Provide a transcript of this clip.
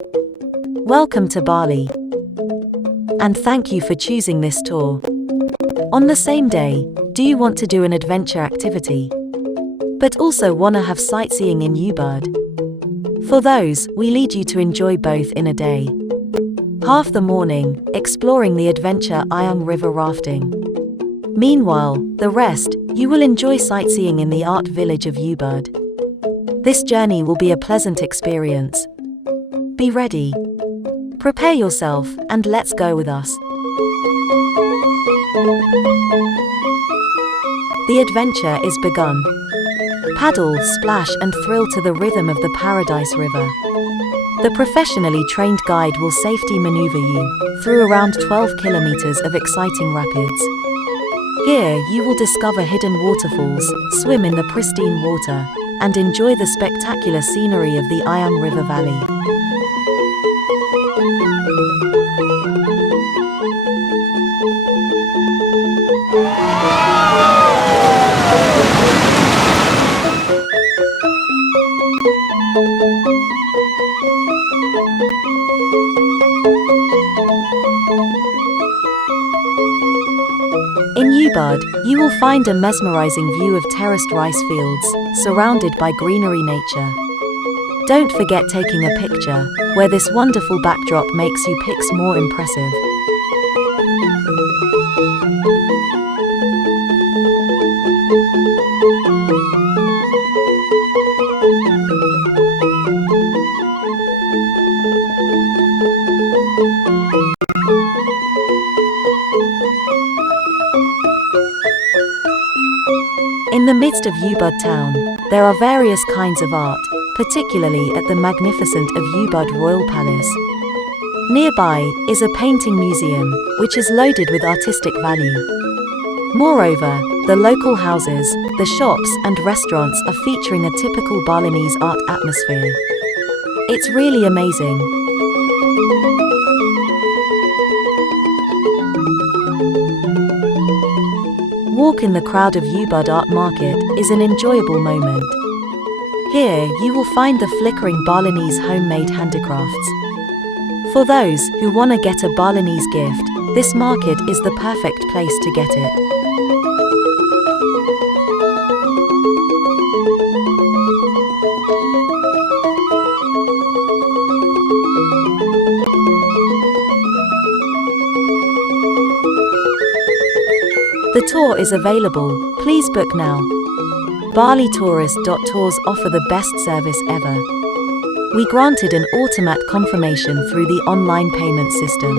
Welcome to Bali, and thank you for choosing this tour. On the same day, do you want to do an adventure activity, but also want to have sightseeing in Ubud? For those, we lead you to enjoy both in a day. Half the morning, exploring the adventure Ayung River rafting. Meanwhile, the rest, you will enjoy sightseeing in the art village of Ubud. This journey will be a pleasant experience. Be ready. Prepare yourself, and let's go with us. The adventure is begun. Paddle, splash and thrill to the rhythm of the Paradise River. The professionally trained guide will safety maneuver you through around 12 kilometers of exciting rapids. Here, you will discover hidden waterfalls, swim in the pristine water, and enjoy the spectacular scenery of the Ayung River Valley. In Ubud, you will find a mesmerizing view of terraced rice fields, surrounded by greenery nature. Don't forget taking a picture, where this wonderful backdrop makes you pics more impressive. In the midst of Ubud town, there are various kinds of art, particularly at the magnificent of Ubud Royal Palace. Nearby is a painting museum, which is loaded with artistic value. Moreover, the local houses, the shops and restaurants are featuring a typical Balinese art atmosphere. It's really amazing. Walk in the crowd of Ubud Art Market is an enjoyable moment. Here, you will find the flickering Balinese homemade handicrafts. For those who want to get a Balinese gift, this market is the perfect place to get it. The tour is available, please book now. BaliTourist.tours offer the best service ever. We granted an automatic confirmation through the online payment system.